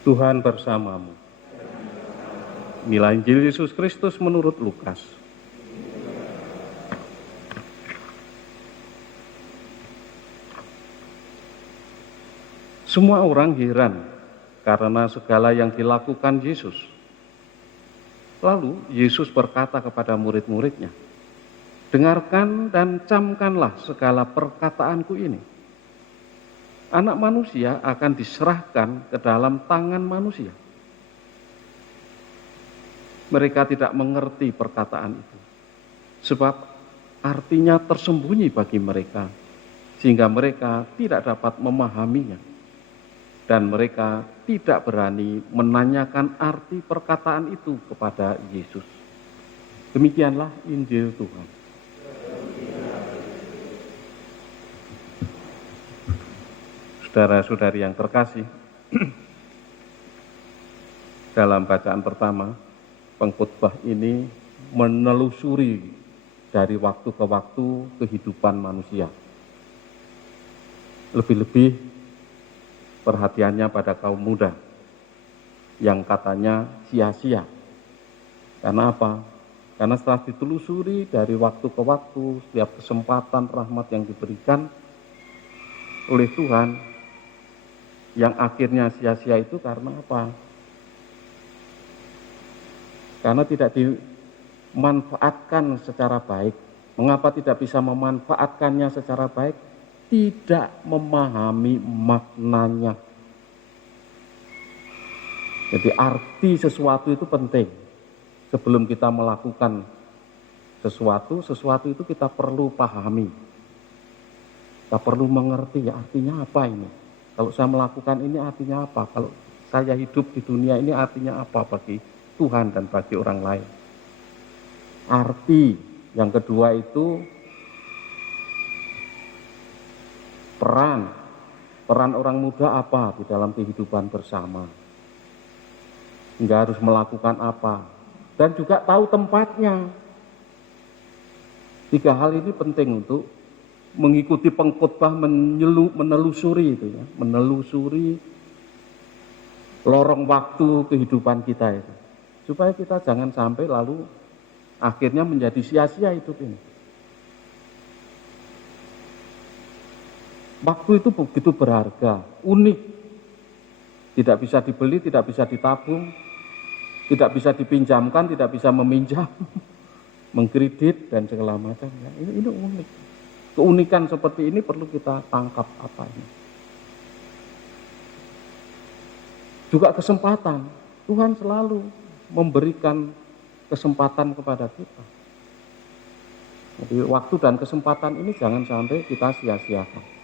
Tuhan bersamamu. Inilah Injil Yesus Kristus menurut Lukas. Semua orang heran karena segala yang dilakukan Yesus. Lalu Yesus berkata kepada murid-muridnya, "Dengarkan dan camkanlah segala perkataanku ini. Anak manusia akan diserahkan ke dalam tangan manusia." Mereka tidak mengerti perkataan itu, sebab artinya tersembunyi bagi mereka, sehingga mereka tidak dapat memahaminya, dan mereka tidak berani menanyakan arti perkataan itu kepada Yesus. Demikianlah Injil Tuhan. Saudara-saudari yang terkasih, dalam bacaan pertama, pengkhotbah ini menelusuri dari waktu ke waktu kehidupan manusia. Lebih-lebih perhatiannya pada kaum muda yang katanya sia-sia. Karena apa? Karena setelah ditelusuri dari waktu ke waktu, setiap kesempatan rahmat yang diberikan oleh Tuhan, yang akhirnya sia-sia itu karena apa? Karena tidak dimanfaatkan secara baik. Mengapa tidak bisa memanfaatkannya secara baik? Tidak memahami maknanya. Jadi arti sesuatu itu penting. Sebelum kita melakukan sesuatu itu kita perlu pahami. Kita perlu mengerti ya artinya apa ini. Kalau saya melakukan ini artinya apa? Kalau saya hidup di dunia ini artinya apa bagi Tuhan dan bagi orang lain. Arti yang kedua itu peran orang muda apa di dalam kehidupan bersama, hingga harus melakukan apa, dan juga tahu tempatnya. 3 hal ini penting untuk mengikuti pengkhotbah, menelusuri itu ya, menelusuri lorong waktu kehidupan kita itu. Supaya kita jangan sampai lalu akhirnya menjadi sia-sia hidup ini. Waktu itu begitu berharga, unik. Tidak bisa dibeli, tidak bisa ditabung, tidak bisa dipinjamkan, tidak bisa meminjam, mengkredit dan segala macam. Ya, ini unik. Keunikan seperti ini perlu kita tangkap apa ini. Juga kesempatan, Tuhan selalu memberikan kesempatan kepada kita. Jadi waktu dan kesempatan ini jangan sampai kita sia-siakan.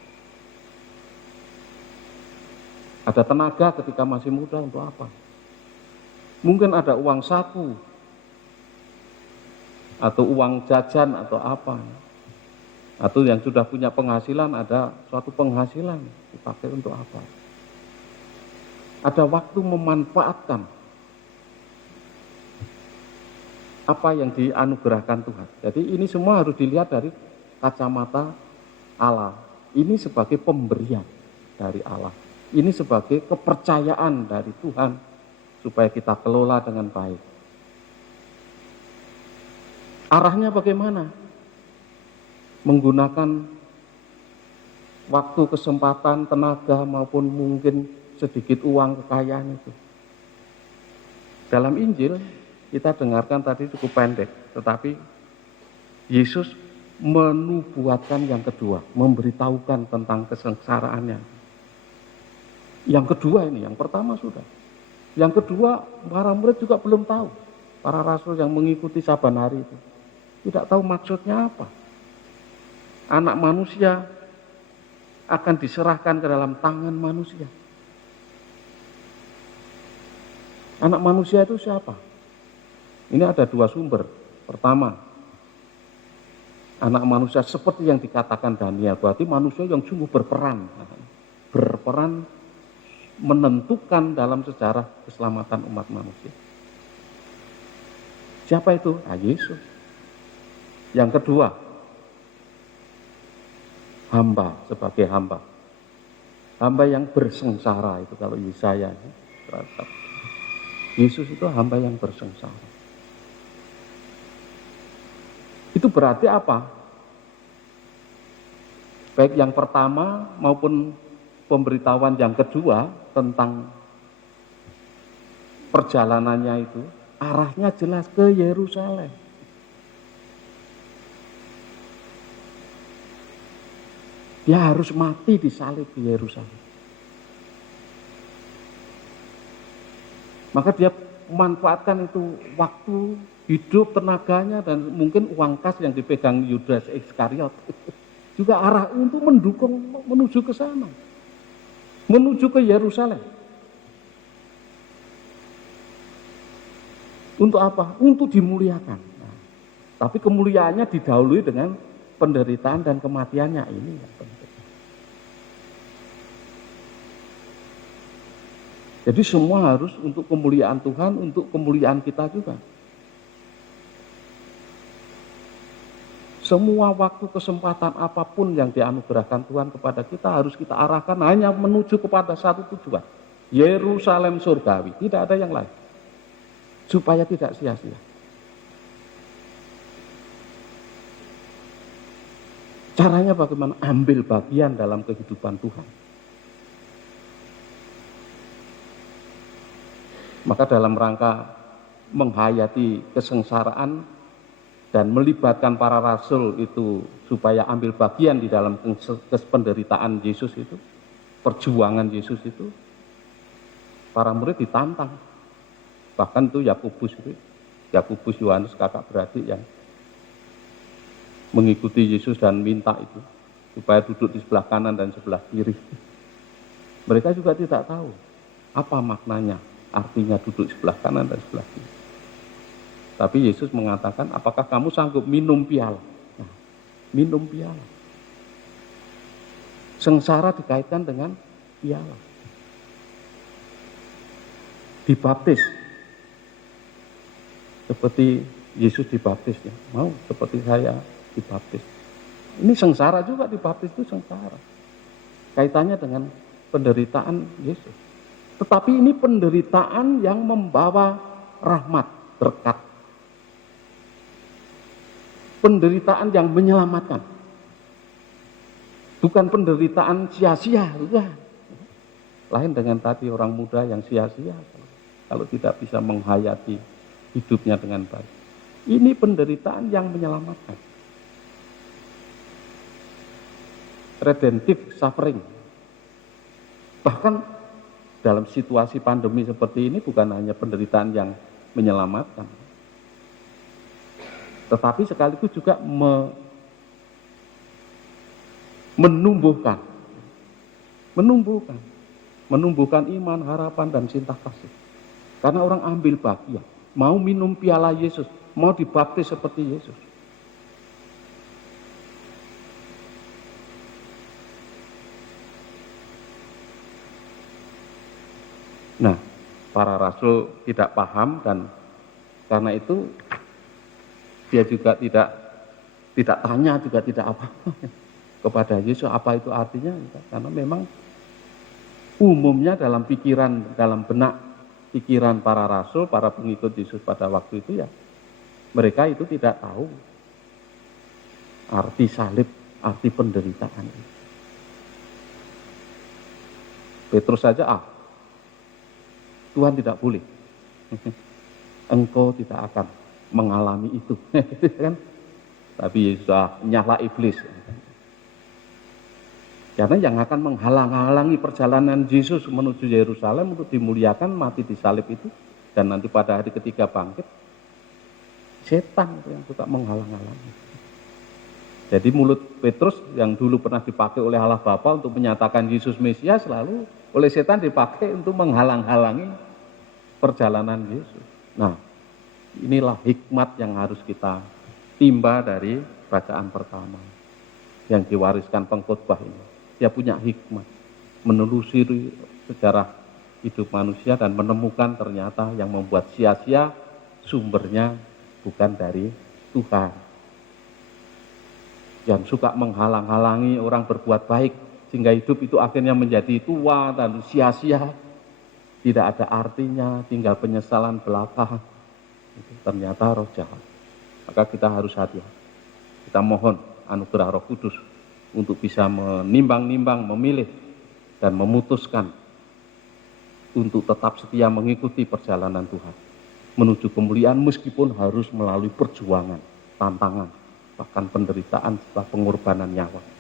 Ada tenaga ketika masih muda untuk apa? Mungkin ada uang saku, atau uang jajan atau apa. Atau yang sudah punya penghasilan, ada suatu penghasilan dipakai untuk apa? Ada waktu memanfaatkan apa yang dianugerahkan Tuhan. Jadi ini semua harus dilihat dari kacamata Allah. Ini sebagai pemberian dari Allah. Ini sebagai kepercayaan dari Tuhan supaya kita kelola dengan baik. Arahnya bagaimana? Menggunakan waktu, kesempatan, tenaga maupun mungkin sedikit uang kekayaan itu. Dalam Injil kita dengarkan tadi cukup pendek, tetapi Yesus menubuatkan yang kedua, memberitahukan tentang kesengsaraannya. Yang kedua ini, yang pertama sudah. Yang kedua, para murid juga belum tahu. Para rasul yang mengikuti saban hari itu tidak tahu maksudnya apa. Anak manusia akan diserahkan ke dalam tangan manusia. Anak manusia itu siapa? Ini ada 2 sumber. Pertama, anak manusia seperti yang dikatakan Daniel, berarti manusia yang sungguh berperan menentukan dalam sejarah keselamatan umat manusia. Siapa itu? Yesus. Yang kedua, hamba, sebagai hamba. Hamba yang bersengsara itu kalau Yesaya saudara. Yesus itu hamba yang bersengsara. Itu berarti apa? Baik yang pertama maupun pemberitahuan yang kedua tentang perjalanannya itu, arahnya jelas ke Yerusalem. Dia harus mati disalib di Yerusalem. Maka dia memanfaatkan itu waktu, hidup, tenaganya, dan mungkin uang kas yang dipegang Yudas Iskariot. Juga arah untuk mendukung, menuju ke sana. Menuju ke Yerusalem. Untuk apa? Untuk dimuliakan. Nah, tapi kemuliaannya didahului dengan penderitaan dan kematiannya ini yang penting. Jadi semua harus untuk kemuliaan Tuhan, untuk kemuliaan kita juga. Semua waktu, kesempatan apapun yang dianugerahkan Tuhan kepada kita harus kita arahkan hanya menuju kepada satu tujuan. Yerusalem surgawi, tidak ada yang lain. Supaya tidak sia-sia. Caranya bagaimana? Ambil bagian dalam kehidupan Tuhan. Maka dalam rangka menghayati kesengsaraan dan melibatkan para rasul itu supaya ambil bagian di dalam penderitaan Yesus itu, perjuangan Yesus itu, para murid ditantang. Bahkan itu Yakobus Yohanes kakak beradik yang mengikuti Yesus dan minta itu supaya duduk di sebelah kanan dan sebelah kiri. Mereka juga tidak tahu apa maknanya, artinya duduk sebelah kanan dan sebelah kiri. Tapi Yesus mengatakan, apakah kamu sanggup minum piala? Nah, minum piala. Sengsara dikaitkan dengan piala. Dibaptis. Seperti Yesus dibaptis ya. Mau seperti saya dibaptis. Ini sengsara juga, dibaptis itu sengsara. Kaitannya dengan penderitaan Yesus. Tetapi ini penderitaan yang membawa rahmat, berkat. Penderitaan yang menyelamatkan. Bukan penderitaan sia-sia. Lain dengan tadi orang muda yang sia-sia. Kalau tidak bisa menghayati hidupnya dengan baik. Ini penderitaan yang menyelamatkan. Redemptive suffering. Bahkan dalam situasi pandemi seperti ini bukan hanya penderitaan yang menyelamatkan, tetapi sekaligus juga menumbuhkan iman, harapan, dan cinta kasih. Karena orang ambil bagian, mau minum piala Yesus, mau dibaptis seperti Yesus. Nah, para rasul tidak paham dan karena itu dia juga tidak tanya, juga tidak apa-apa kepada Yesus apa itu artinya, karena memang umumnya dalam pikiran, dalam benak pikiran para rasul, para pengikut Yesus pada waktu itu ya, mereka itu tidak tahu arti salib, arti penderitaan. Petrus saja Tuhan tidak boleh, engkau tidak akan mengalami itu, kan? Tapi Yesus nyala iblis. Karena yang akan menghalang-halangi perjalanan Yesus menuju Yerusalem untuk dimuliakan, mati di salib itu, dan nanti pada hari ketiga bangkit, setan yang suka menghalang-halangi. Jadi mulut Petrus yang dulu pernah dipakai oleh Allah Bapa untuk menyatakan Yesus Mesias, lalu oleh setan dipakai untuk menghalang-halangi perjalanan Yesus. Nah, inilah hikmat yang harus kita timba dari bacaan pertama yang diwariskan pengkhotbah ini. Dia punya hikmat menelusuri sejarah hidup manusia dan menemukan ternyata yang membuat sia-sia sumbernya bukan dari Tuhan. Yang suka menghalang-halangi orang berbuat baik sehingga hidup itu akhirnya menjadi tua dan sia-sia. tidak ada artinya, tinggal penyesalan belaka, itu ternyata roh jahat. Maka kita harus hati-hati. Kita mohon anugerah Roh Kudus untuk bisa menimbang-nimbang, memilih, dan memutuskan untuk tetap setia mengikuti perjalanan Tuhan menuju kemuliaan, meskipun harus melalui perjuangan, tantangan, bahkan penderitaan setelah pengorbanan nyawa.